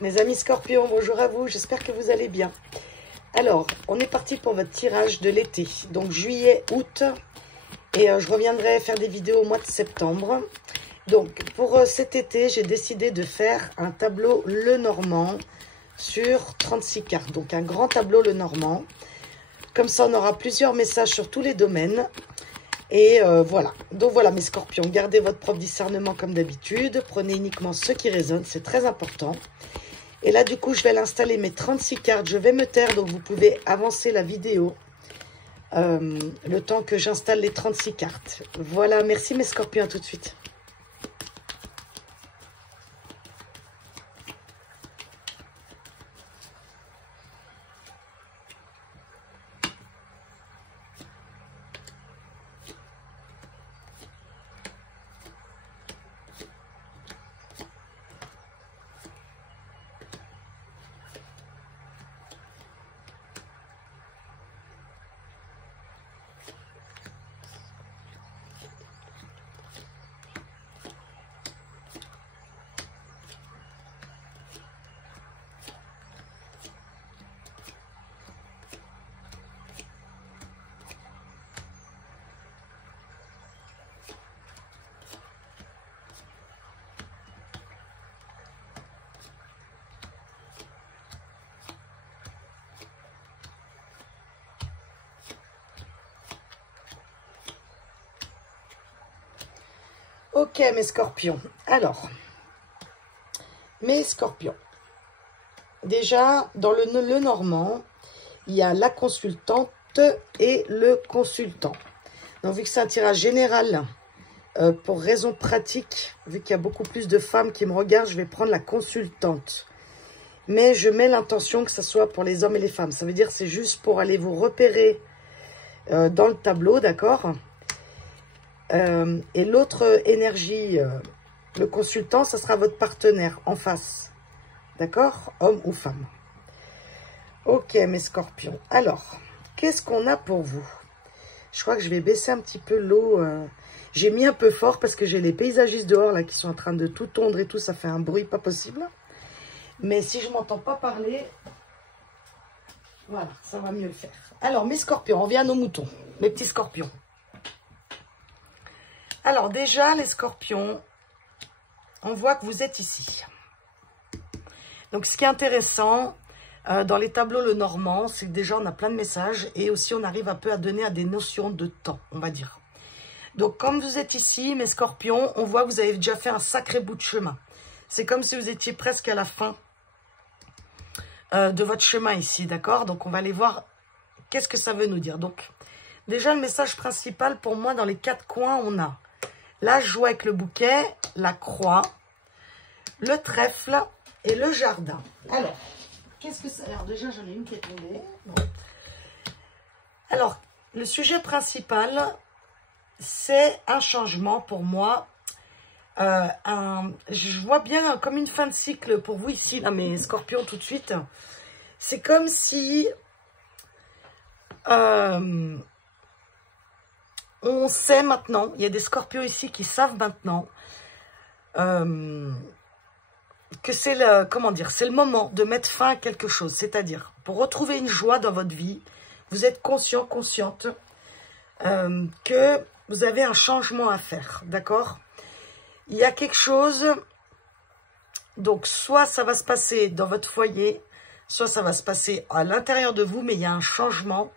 Mes amis scorpions, bonjour à vous, j'espère que vous allez bien. Alors, on est parti pour votre tirage de l'été, donc juillet, août, et je reviendrai faire des vidéos au mois de septembre. Donc, pour cet été, j'ai décidé de faire un tableau Lenormand sur 36 cartes, donc un grand tableau Lenormand. Comme ça, on aura plusieurs messages sur tous les domaines. Et voilà, donc voilà mes scorpions, gardez votre propre discernement comme d'habitude, prenez uniquement ce qui résonne, c'est très important. Et là du coup je vais l'installer mes 36 cartes, je vais me taire, donc vous pouvez avancer la vidéo le temps que j'installe les 36 cartes. Voilà, merci mes scorpions, à tout de suite. Ok mes scorpions, alors, mes scorpions, déjà dans le Lenormand, il y a la consultante et le consultant. Donc vu que c'est un tirage général, pour raison pratique, vu qu'il y a beaucoup plus de femmes qui me regardent, je vais prendre la consultante. Mais je mets l'intention que ce soit pour les hommes et les femmes, ça veut dire que c'est juste pour aller vous repérer dans le tableau, d'accord ? Et l'autre énergie, le consultant, ça sera votre partenaire en face. D'accord? Homme ou femme. Ok, mes scorpions. Alors, qu'est-ce qu'on a pour vous? Je crois que je vais baisser un petit peu l'eau. J'ai mis un peu fort parce que j'ai les paysagistes dehors là qui sont en train de tout tondre et tout. Ça fait un bruit pas possible. Mais si je ne m'entends pas parler, voilà, ça va mieux le faire. Alors, mes scorpions, on vient à nos moutons. Mes petits scorpions. Alors déjà, les scorpions, on voit que vous êtes ici. Donc, ce qui est intéressant dans les tableaux Lenormand, c'est que déjà, on a plein de messages et aussi, on arrive un peu à donner à des notions de temps, on va dire. Donc, comme vous êtes ici, mes scorpions, on voit que vous avez déjà fait un sacré bout de chemin. C'est comme si vous étiez presque à la fin de votre chemin ici, d'accord? Donc, on va aller voir qu'est-ce que ça veut nous dire. Donc, déjà, le message principal pour moi, dans les quatre coins, on a la joie avec le bouquet, la croix, le trèfle et le jardin. Alors, qu'est-ce que ça... Alors déjà, j'en ai une qui est tombée. Bon. Alors, le sujet principal, c'est un changement pour moi. Je vois bien comme une fin de cycle pour vous ici, là, mes scorpions, tout de suite. C'est comme si... on sait maintenant, il y a des scorpions ici qui savent maintenant que c'est le, comment dire, c'est le moment de mettre fin à quelque chose. C'est-à-dire, pour retrouver une joie dans votre vie, vous êtes conscient, consciente que vous avez un changement à faire, d'accord? Il y a quelque chose, donc soit ça va se passer dans votre foyer, soit ça va se passer à l'intérieur de vous, mais il y a un changement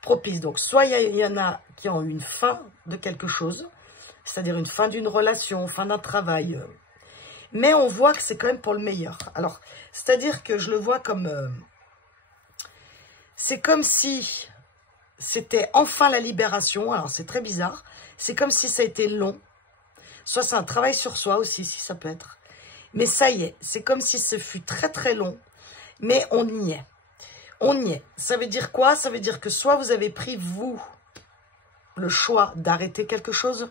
propice. Donc, soit il y en a qui ont une fin de quelque chose, c'est-à-dire une fin d'une relation, fin d'un travail. Mais on voit que c'est quand même pour le meilleur. Alors, c'est-à-dire que je le vois comme... c'est comme si c'était enfin la libération. Alors, c'est très bizarre. C'est comme si ça a été long. Soit c'est un travail sur soi aussi, si ça peut être. Mais ça y est, c'est comme si ce fut très très long. Mais on y est. On y est. Ça veut dire quoi? Ça veut dire que soit vous avez pris, vous, le choix d'arrêter quelque chose,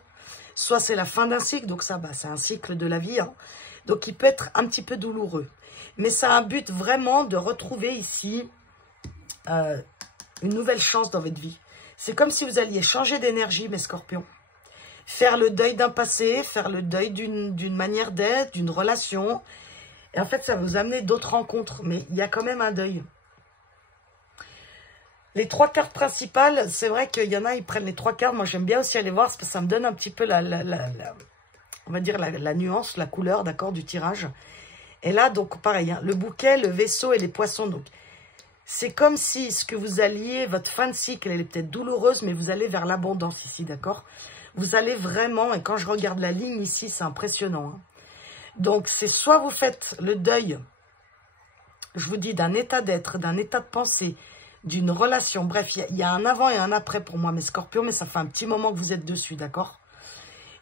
soit c'est la fin d'un cycle, donc ça, bah, c'est un cycle de la vie, hein. Donc il peut être un petit peu douloureux. Mais ça a un but vraiment de retrouver ici une nouvelle chance dans votre vie. C'est comme si vous alliez changer d'énergie, mes scorpions. Faire le deuil d'un passé, faire le deuil d'une manière d'être, d'une relation, Et en fait, ça va vous amener d'autres rencontres. Mais il y a quand même un deuil. Les 3 cartes principales, c'est vrai qu'il y en a, ils prennent les 3 cartes. Moi, j'aime bien aussi aller voir, parce que ça me donne un petit peu on va dire la nuance, la couleur, d'accord, du tirage. Et là, donc, pareil, hein, le bouquet, le vaisseau et les poissons. Donc, c'est comme si ce que vous alliez, votre fin de cycle, elle est peut-être douloureuse, mais vous allez vers l'abondance ici, d'accord? Vous allez vraiment, et quand je regarde la ligne ici, c'est impressionnant. Hein. Donc, c'est soit vous faites le deuil, je vous dis, d'un état d'être, d'un état de pensée, d'une relation. Bref, il y a un avant et un après pour moi, mes scorpions, mais ça fait un petit moment que vous êtes dessus, d'accord?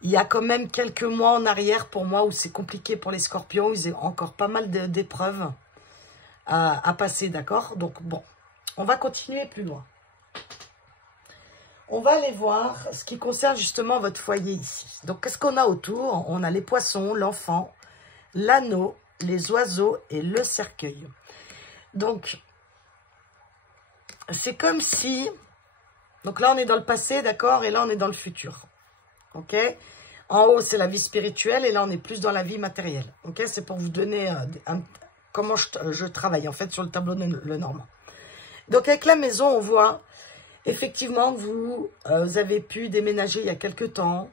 Il y a quand même quelques mois en arrière pour moi où c'est compliqué pour les scorpions. Ils ont encore pas mal d'épreuves à passer, d'accord? Donc, bon, on va continuer plus loin. On va aller voir ce qui concerne justement votre foyer ici. Donc, qu'est-ce qu'on a autour? On a les poissons, l'enfant, l'anneau, les oiseaux et le cercueil. Donc, c'est comme si... Donc là, on est dans le passé, d'accord? Et là, on est dans le futur. Ok? En haut, c'est la vie spirituelle. Et là, on est plus dans la vie matérielle. Ok? C'est pour vous donner comment je travaille, en fait, sur le tableau de Lenormand. Donc, avec la maison, on voit effectivement que vous avez pu déménager il y a quelque temps.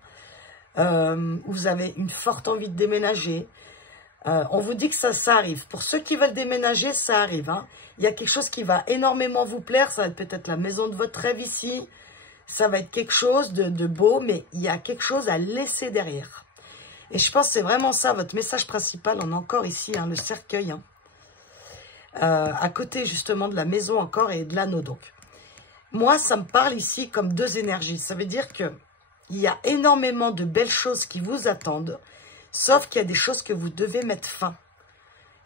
Vous avez une forte envie de déménager. On vous dit que ça arrive. Pour ceux qui veulent déménager, ça arrive. Hein. Il y a quelque chose qui va énormément vous plaire. Ça va être peut-être la maison de votre rêve ici. Ça va être quelque chose de beau, mais il y a quelque chose à laisser derrière. Et je pense que c'est vraiment ça, votre message principal. On a encore ici hein, le cercueil. Hein. À côté justement de la maison encore et de l'anneau. Donc, moi, ça me parle ici comme 2 énergies. Ça veut dire que il y a énormément de belles choses qui vous attendent. Sauf qu'il y a des choses que vous devez mettre fin.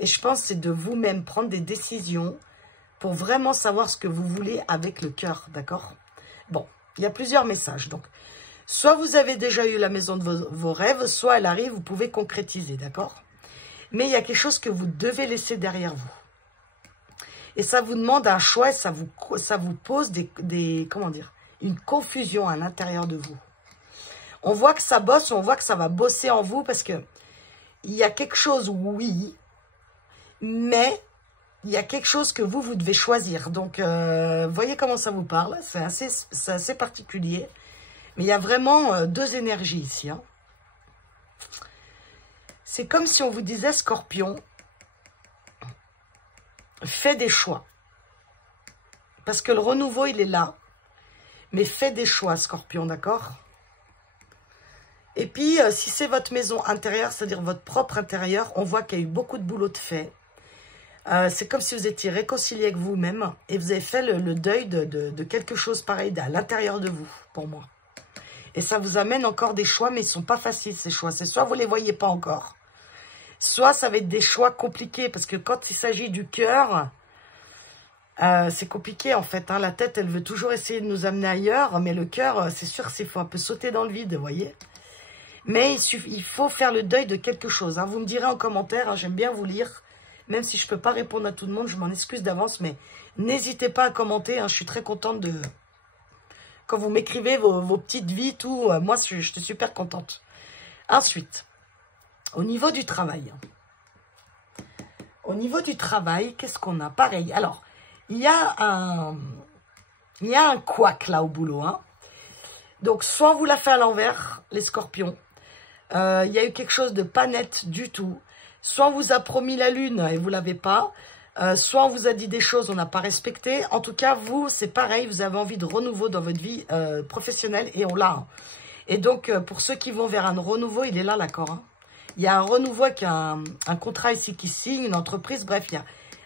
Et je pense que c'est de vous-même prendre des décisions pour vraiment savoir ce que vous voulez avec le cœur, d'accord? Bon, il y a plusieurs messages. Donc, soit vous avez déjà eu la maison de vos rêves, soit elle arrive, vous pouvez concrétiser, d'accord? Mais il y a quelque chose que vous devez laisser derrière vous. Et ça vous demande un choix, ça vous pose comment dire, une confusion à l'intérieur de vous. On voit que ça bosse, on voit que ça va bosser en vous parce que il y a quelque chose, oui, mais il y a quelque chose que vous devez choisir. Donc, voyez comment ça vous parle. C'est assez particulier. Mais il y a vraiment 2 énergies ici. Hein. C'est comme si on vous disait, Scorpion, fais des choix. Parce que le renouveau, il est là. Mais fais des choix, Scorpion, d'accord ? Et puis, si c'est votre maison intérieure, c'est-à-dire votre propre intérieur, on voit qu'il y a eu beaucoup de boulot de fait. C'est comme si vous étiez réconcilié avec vous-même et vous avez fait le deuil de quelque chose pareil à l'intérieur de vous, pour moi. Et ça vous amène encore des choix, mais ils ne sont pas faciles, ces choix. C'est soit vous ne les voyez pas encore, soit ça va être des choix compliqués, parce que quand il s'agit du cœur, c'est compliqué en fait. Hein. La tête, elle veut toujours essayer de nous amener ailleurs, mais le cœur, c'est sûr qu'il faut un peu sauter dans le vide, vous voyez. Mais il faut faire le deuil de quelque chose. Hein. Vous me direz en commentaire, hein, j'aime bien vous lire. Même si je ne peux pas répondre à tout le monde, je m'en excuse d'avance. Mais n'hésitez pas à commenter. Hein, je suis très contente de... Quand vous m'écrivez vos petites vies, tout, moi, je suis super contente. Ensuite, au niveau du travail. Au niveau du travail, qu'est-ce qu'on a? Pareil. Alors, il y a un couac là au boulot. Hein. Donc, soit on vous l'a fait à l'envers, les scorpions. Il y a eu quelque chose de pas net du tout. Soit on vous a promis la lune et vous ne l'avez pas. Soit on vous a dit des choses, on n'a pas respecté. En tout cas, vous, c'est pareil. Vous avez envie de renouveau dans votre vie professionnelle et on l'a. Hein. Et donc, pour ceux qui vont vers un renouveau, il est là l'accord. Hein. Il y a un renouveau avec un contrat ici qui signe, une entreprise. Bref,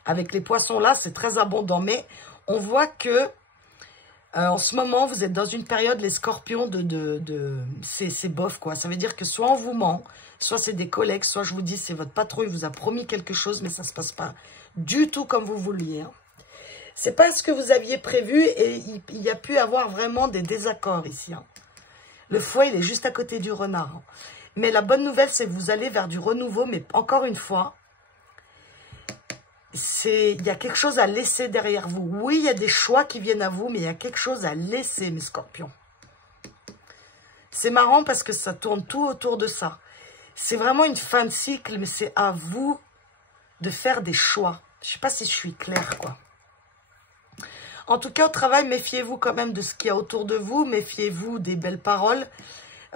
avec les poissons là, c'est très abondant. Mais on voit que en ce moment, vous êtes dans une période, les scorpions, c'est bof, quoi. Ça veut dire que soit on vous ment, soit c'est des collègues, soit je vous dis, c'est votre patron, il vous a promis quelque chose, mais ça ne se passe pas du tout comme vous vouliez. Hein. C'est pas ce que vous aviez prévu et il y a pu avoir vraiment des désaccords ici. Hein. Le foie, il est juste à côté du renard. Hein. Mais la bonne nouvelle, c'est que vous allez vers du renouveau, mais encore une fois, il y a quelque chose à laisser derrière vous. Oui, il y a des choix qui viennent à vous, mais il y a quelque chose à laisser, mes scorpions. C'est marrant parce que ça tourne tout autour de ça. C'est vraiment une fin de cycle, mais c'est à vous de faire des choix. Je ne sais pas si je suis claire, quoi. En tout cas, au travail, méfiez-vous quand même de ce qu'il y a autour de vous. Méfiez-vous des belles paroles.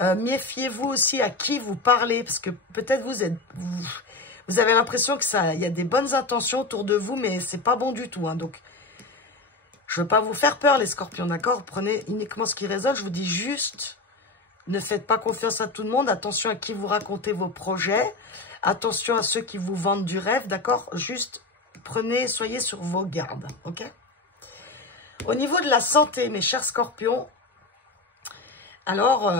Méfiez-vous aussi à qui vous parlez. Parce que peut-être vous avez l'impression qu'il y a des bonnes intentions autour de vous, mais c'est pas bon du tout. Hein. Donc, je ne veux pas vous faire peur, les scorpions, d'accord? Prenez uniquement ce qui résonne. Je vous dis juste, ne faites pas confiance à tout le monde. Attention à qui vous racontez vos projets. Attention à ceux qui vous vendent du rêve, d'accord? Juste, soyez sur vos gardes, ok? Au niveau de la santé, mes chers scorpions, alors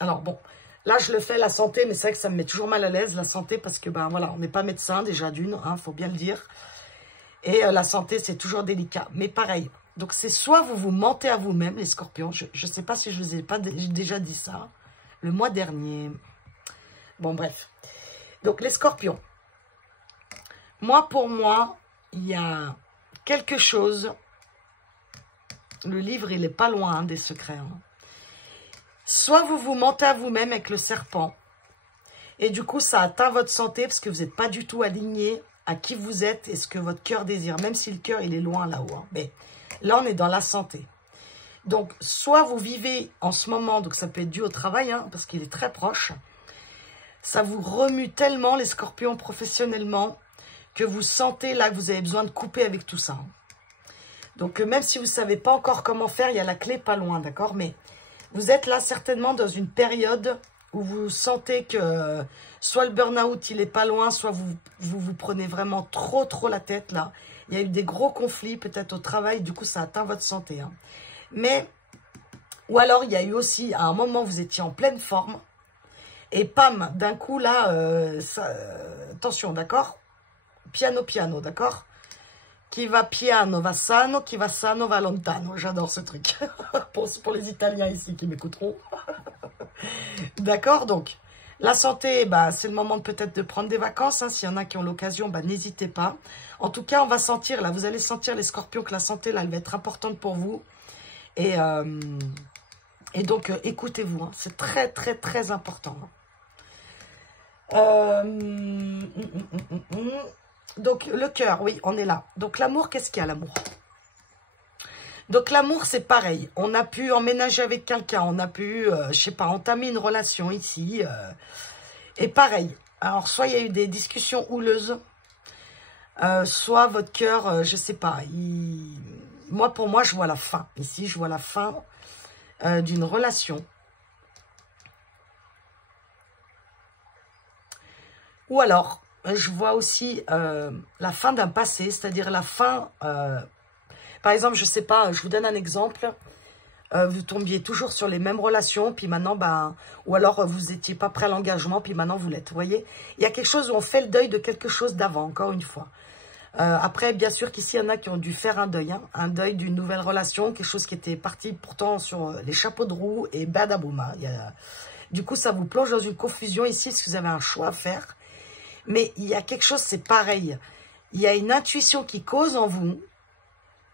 bon, là je le fais, la santé, mais c'est vrai que ça me met toujours mal à l'aise, la santé, parce que, ben voilà, on n'est pas médecin déjà d'une, hein, faut bien le dire. Et la santé, c'est toujours délicat, mais pareil. Donc c'est soit vous vous mentez à vous-même, les scorpions, je ne sais pas si je vous ai pas déjà dit ça, le mois dernier. Bon, bref. Donc les scorpions, pour moi, il y a quelque chose, le livre, il n'est pas loin hein, des secrets. Hein. Soit vous vous mentez à vous-même avec le serpent, et du coup, ça atteint votre santé parce que vous n'êtes pas du tout aligné à qui vous êtes et ce que votre cœur désire, même si le cœur, il est loin là-haut. Hein. Mais là, on est dans la santé. Donc, soit vous vivez en ce moment, donc ça peut être dû au travail, hein, parce qu'il est très proche, ça vous remue tellement, les scorpions, professionnellement, que vous sentez là que vous avez besoin de couper avec tout ça. Donc, même si vous ne savez pas encore comment faire, il y a la clé pas loin, d'accord? Mais vous êtes là certainement dans une période où vous sentez que soit le burn-out, il est pas loin, soit vous prenez vraiment trop la tête, là. Il y a eu des gros conflits, peut-être au travail, du coup, ça atteint votre santé. Hein. Mais, ou alors, il y a eu aussi, à un moment, vous étiez en pleine forme, et pam, d'un coup, là, attention, d'accord? Piano, d'accord? Qui va piano, va sano, qui va sano, va lontano. J'adore ce truc. pour les Italiens ici qui m'écouteront. D'accord, donc, la santé, bah, c'est le moment peut-être de prendre des vacances. Hein. S'il y en a qui ont l'occasion, bah, n'hésitez pas. En tout cas, on va sentir, là, vous allez sentir, les scorpions, que la santé, là, elle va être importante pour vous. Et donc, écoutez-vous. Hein. C'est très important. Donc, le cœur, oui, on est là. Donc, l'amour, qu'est-ce qu'il y a, l'amour? Donc, l'amour, c'est pareil. On a pu emménager avec quelqu'un. On a pu, je sais pas, entamer une relation ici. Et pareil. Alors, soit il y a eu des discussions houleuses, soit votre cœur, je sais pas. Pour moi, je vois la fin. Ici, je vois la fin d'une relation. Ou alors, je vois aussi la fin d'un passé, c'est-à-dire la fin... par exemple, je ne sais pas, je vous donne un exemple. Vous tombiez toujours sur les mêmes relations, puis maintenant, ben... Ou alors, vous n'étiez pas prêt à l'engagement, puis maintenant, vous l'êtes. Vous voyez? Il y a quelque chose où on fait le deuil de quelque chose d'avant, encore une fois. Après, bien sûr qu'ici, il y en a qui ont dû faire un deuil. Hein, un deuil d'une nouvelle relation, quelque chose qui était parti pourtant sur les chapeaux de roue, et badaboum. Hein, du coup, ça vous plonge dans une confusion ici, parce que vous avez un choix à faire. Mais il y a quelque chose, c'est pareil. Il y a une intuition qui cause en vous.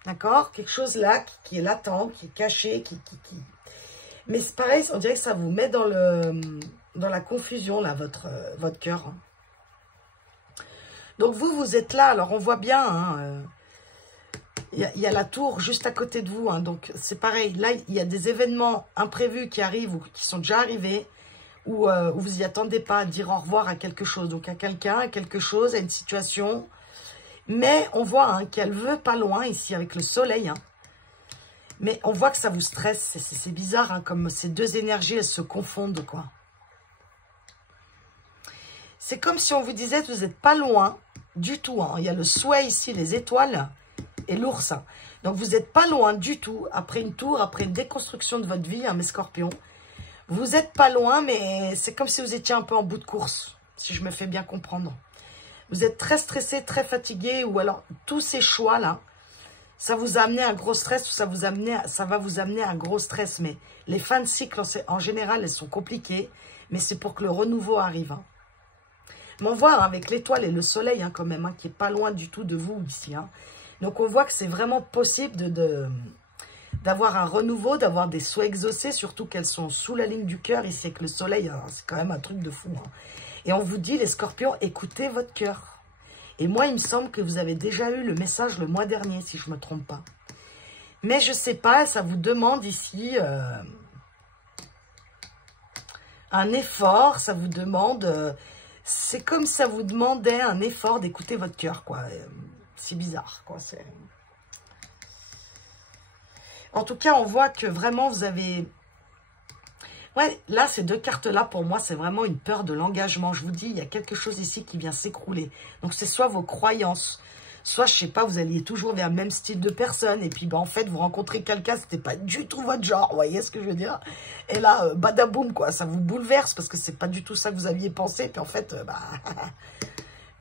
D'accord? Quelque chose là qui est latent, qui est caché. Mais c'est pareil, on dirait que ça vous met dans la confusion, là, votre cœur. Donc vous êtes là. Alors, on voit bien, hein, il y a la tour juste à côté de vous. Hein, donc, c'est pareil. Là, il y a des événements imprévus qui arrivent ou qui sont déjà arrivés. Où vous n'y attendez pas à dire au revoir à quelque chose. Donc à quelqu'un, à quelque chose, à une situation. Mais on voit hein, qu'elle veut pas loin ici avec le soleil. Hein. Mais on voit que ça vous stresse. C'est bizarre hein, comme ces deux énergies, elles se confondent. Quoi. C'est comme si on vous disait que vous n'êtes pas loin du tout. Hein. Il y a le souhait ici, les étoiles et l'ours. Hein. Donc vous n'êtes pas loin du tout après une tour, après une déconstruction de votre vie, hein, mes scorpions. Vous n'êtes pas loin, mais c'est comme si vous étiez un peu en bout de course, si je me fais bien comprendre. Vous êtes très stressé, très fatigué, ou alors tous ces choix-là, ça vous a amené à un gros stress, ou ça va vous amener à un gros stress. Mais les fins de cycle, en général, elles sont compliquées, mais c'est pour que le renouveau arrive. Hein. Mais on voit hein, avec l'étoile et le soleil, hein, quand même, hein, qui n'est pas loin du tout de vous ici. Hein. Donc on voit que c'est vraiment possible d'avoir un renouveau, d'avoir des souhaits exaucés, surtout qu'elles sont sous la ligne du cœur, ici avec le soleil, hein, c'est quand même un truc de fou. Hein. Et on vous dit, les scorpions, écoutez votre cœur. Et moi, il me semble que vous avez déjà eu le message le mois dernier, si je ne me trompe pas. Mais je ne sais pas, ça vous demande ici un effort, ça vous demande... c'est comme si ça vous demandait un effort d'écouter votre cœur, quoi. C'est bizarre, quoi. En tout cas, on voit que vraiment, vous avez... Ouais, là, ces deux cartes-là, pour moi, c'est vraiment une peur de l'engagement. Je vous dis, il y a quelque chose ici qui vient s'écrouler. Donc, c'est soit vos croyances, soit, je sais pas, vous alliez toujours vers le même style de personne. Et puis, ben, en fait, vous rencontrez quelqu'un, c'était pas du tout votre genre. Vous voyez ce que je veux dire? Et là, badaboum, quoi. Ça vous bouleverse parce que c'est pas du tout ça que vous aviez pensé. Puis, en fait, bah,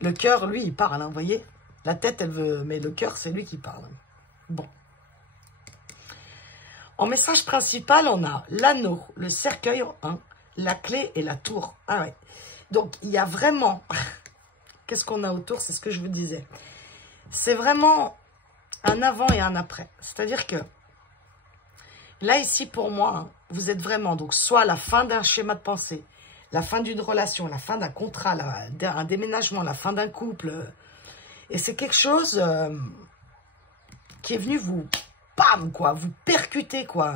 le cœur, lui, il parle, hein, vous voyez? La tête, elle veut... Mais le cœur, c'est lui qui parle. Bon. En message principal, on a l'anneau, le cercueil, hein, la clé et la tour. Ah ouais. Donc, il y a vraiment... Qu'est-ce qu'on a autour? C'est ce que je vous disais. C'est vraiment un avant et un après. C'est-à-dire que là, ici, pour moi, hein, vous êtes vraiment... Donc, soit la fin d'un schéma de pensée, la fin d'une relation, la fin d'un contrat, un déménagement, la fin d'un couple. Et c'est quelque chose qui est venu vous... Bam, quoi, vous percutez, quoi.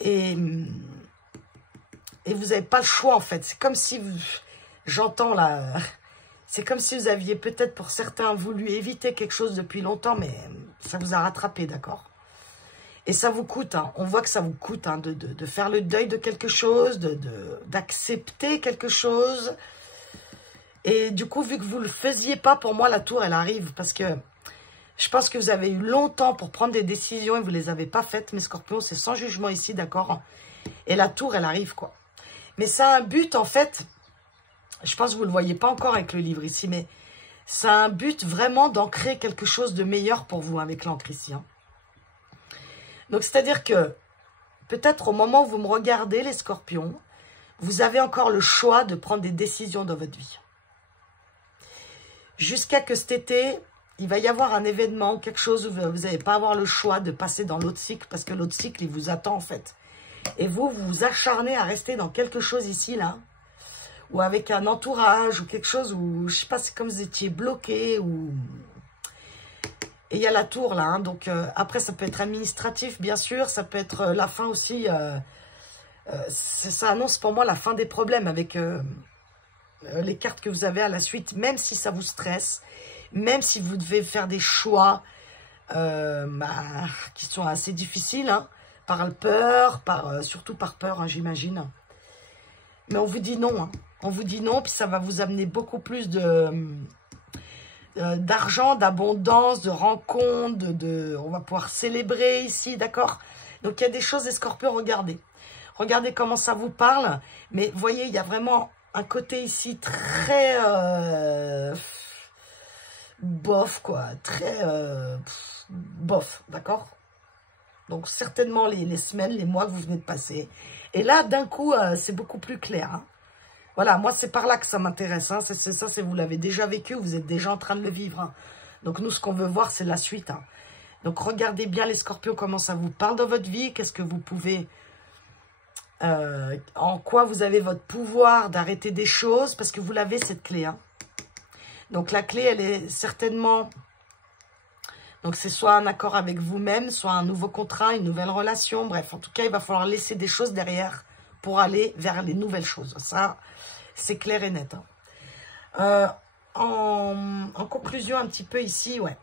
Et vous n'avez pas le choix, en fait. C'est comme si, j'entends là, c'est comme si vous aviez peut-être pour certains voulu éviter quelque chose depuis longtemps, mais ça vous a rattrapé, d'accord? Et ça vous coûte, hein. On voit que ça vous coûte hein, de faire le deuil de quelque chose, d'accepter quelque chose. Et du coup, vu que vous ne le faisiez pas, pour moi, la tour, elle arrive, parce que je pense que vous avez eu longtemps pour prendre des décisions et vous ne les avez pas faites. Mes scorpions, c'est sans jugement ici, d'accord? Et la tour, elle arrive, quoi. Mais ça a un but, en fait. Je pense que vous ne le voyez pas encore avec le livre ici, mais ça a un but vraiment d'ancrer quelque chose de meilleur pour vous avec l'encre ici. Hein. Donc, c'est-à-dire que peut-être au moment où vous me regardez, les scorpions, vous avez encore le choix de prendre des décisions dans votre vie. Jusqu'à que cet été... Il va y avoir un événement, quelque chose où vous n'allez pas avoir le choix de passer dans l'autre cycle parce que l'autre cycle, il vous attend en fait. Et vous vous acharnez à rester dans quelque chose ici, là, ou avec un entourage, ou quelque chose où, je sais pas, c'est comme si vous étiez bloqué, ou... Et il y a la tour, là, hein, donc après, ça peut être administratif, bien sûr, ça peut être la fin aussi, ça annonce pour moi la fin des problèmes avec les cartes que vous avez à la suite, même si ça vous stresse, même si vous devez faire des choix qui sont assez difficiles, hein, par peur, surtout par peur, hein, j'imagine. Mais on vous dit non, hein. On vous dit non, puis ça va vous amener beaucoup plus d'argent, d'abondance, de rencontres, on va pouvoir célébrer ici, d'accord? Donc il y a des choses, les scorpions, regardez. Regardez comment ça vous parle, mais voyez, il y a vraiment un côté ici très... bof, quoi, très bof, d'accord? Donc, certainement les semaines, les mois que vous venez de passer. Et là, d'un coup, c'est beaucoup plus clair. Hein. Voilà, moi, c'est par là que ça m'intéresse. Hein. C'est ça, vous l'avez déjà vécu, vous êtes déjà en train de le vivre. Hein. Donc, nous, ce qu'on veut voir, c'est la suite. Hein. Donc, regardez bien, les scorpions, comment ça vous parle dans votre vie. Qu'est-ce que vous pouvez... en quoi vous avez votre pouvoir d'arrêter des choses. Parce que vous l'avez, cette clé, hein. Donc, la clé, elle est certainement... Donc, c'est soit un accord avec vous-même, soit un nouveau contrat, une nouvelle relation. Bref, en tout cas, il va falloir laisser des choses derrière pour aller vers les nouvelles choses. Ça, c'est clair et net. Hein. En conclusion, un petit peu ici, ouais.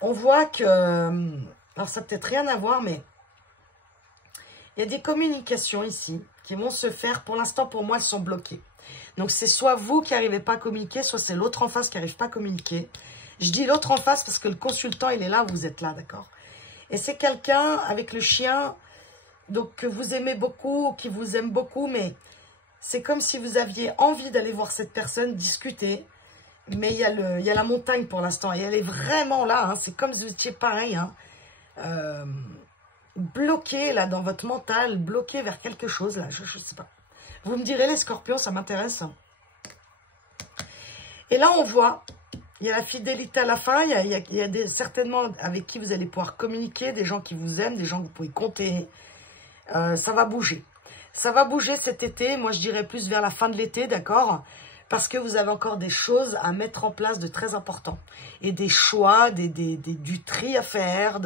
On voit que... alors, ça n'a peut-être rien à voir, mais... il y a des communications ici qui vont se faire. Pour l'instant, pour moi, elles sont bloquées. Donc, c'est soit vous qui n'arrivez pas à communiquer, soit c'est l'autre en face qui n'arrive pas à communiquer. Je dis l'autre en face parce que le consultant, il est là, vous êtes là, d'accord? Et c'est quelqu'un avec le chien, donc que vous aimez beaucoup, qui vous aime beaucoup, mais c'est comme si vous aviez envie d'aller voir cette personne, discuter. Mais il y a la montagne pour l'instant, et elle est vraiment là, hein, c'est comme si vous étiez pareil, hein, bloqué là dans votre mental, bloqué vers quelque chose, là, je ne sais pas. Vous me direz, les scorpions, ça m'intéresse. Et là, on voit, il y a la fidélité à la fin, il y a certainement avec qui vous allez pouvoir communiquer, des gens qui vous aiment, des gens que vous pouvez compter. Ça va bouger. Ça va bouger cet été. Moi, je dirais plus vers la fin de l'été, d'accord? Parce que vous avez encore des choses à mettre en place de très importants. Et des choix, du tri à faire,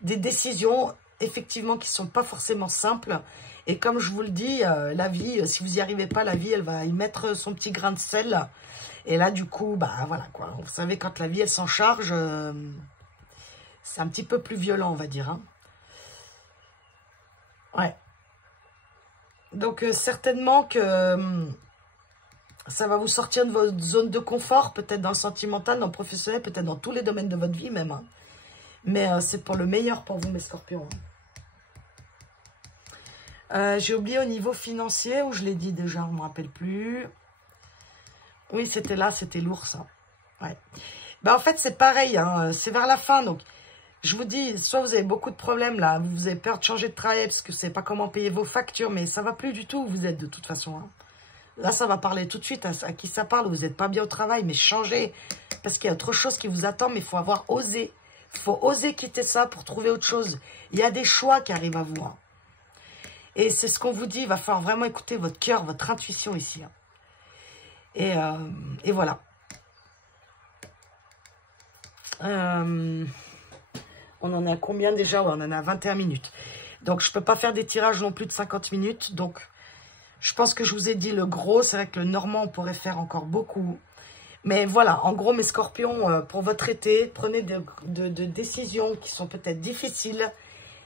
des décisions, effectivement, qui ne sont pas forcément simples. Et comme je vous le dis, la vie, si vous n'y arrivez pas, la vie, elle va y mettre son petit grain de sel. Et là, du coup, bah voilà quoi. Vous savez, quand la vie, elle s'en charge, c'est un petit peu plus violent, on va dire. Hein. Ouais. Donc, certainement que ça va vous sortir de votre zone de confort, peut-être dans le sentimental, dans le professionnel, peut-être dans tous les domaines de votre vie même. Hein. Mais c'est pour le meilleur pour vous, mes scorpions. Hein. J'ai oublié au niveau financier, où je l'ai dit déjà, je ne me rappelle plus. Oui, c'était là, c'était lourd ça. Ouais. Ben, en fait, c'est pareil, hein, c'est vers la fin. Donc, je vous dis, soit vous avez beaucoup de problèmes là, vous avez peur de changer de travail parce que vous ne savez pas comment payer vos factures, mais ça ne va plus du tout où vous êtes de toute façon. Hein. Là, ça va parler tout de suite à qui ça parle. Vous n'êtes pas bien au travail, mais changez. Parce qu'il y a autre chose qui vous attend, mais il faut avoir osé. Il faut oser quitter ça pour trouver autre chose. Il y a des choix qui arrivent à vous. Hein. Et c'est ce qu'on vous dit. Il va falloir vraiment écouter votre cœur, votre intuition ici. Hein. Et voilà. On en a combien déjà? Ouais, on en a 21 minutes. Donc, je ne peux pas faire des tirages non plus de 50 minutes. Donc, je pense que je vous ai dit le gros. C'est vrai que le normand, on pourrait faire encore beaucoup. Mais voilà, en gros, mes scorpions, pour votre été, prenez de décisions qui sont peut-être difficiles,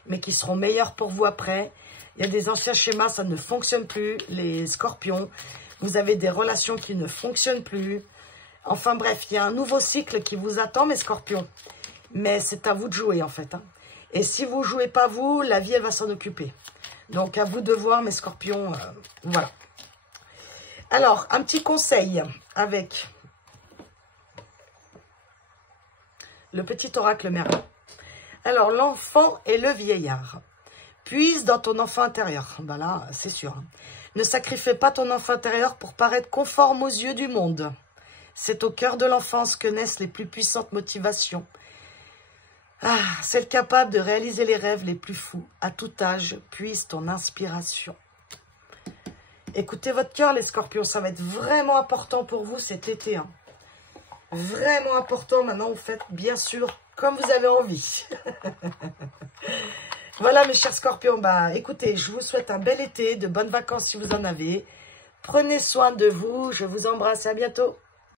mais qui seront meilleures pour vous après. Il y a des anciens schémas, ça ne fonctionne plus, les scorpions. Vous avez des relations qui ne fonctionnent plus. Enfin bref, il y a un nouveau cycle qui vous attend, mes scorpions. Mais c'est à vous de jouer, en fait. Hein. Et si vous ne jouez pas vous, la vie, elle va s'en occuper. Donc, à vous de voir, mes scorpions. Voilà. Alors, un petit conseil avec le petit oracle Merlin. Alors, l'enfant et le vieillard. Puise dans ton enfant intérieur. Ben là, c'est sûr. Hein. Ne sacrifie pas ton enfant intérieur pour paraître conforme aux yeux du monde. C'est au cœur de l'enfance que naissent les plus puissantes motivations. Ah, celle capable de réaliser les rêves les plus fous. À tout âge, puise ton inspiration. Écoutez votre cœur, les scorpions. Ça va être vraiment important pour vous cet été. Hein. Vraiment important. Maintenant, vous faites bien sûr comme vous avez envie. Voilà, mes chers scorpions. Bah, écoutez, je vous souhaite un bel été, de bonnes vacances si vous en avez. Prenez soin de vous. Je vous embrasse. À bientôt.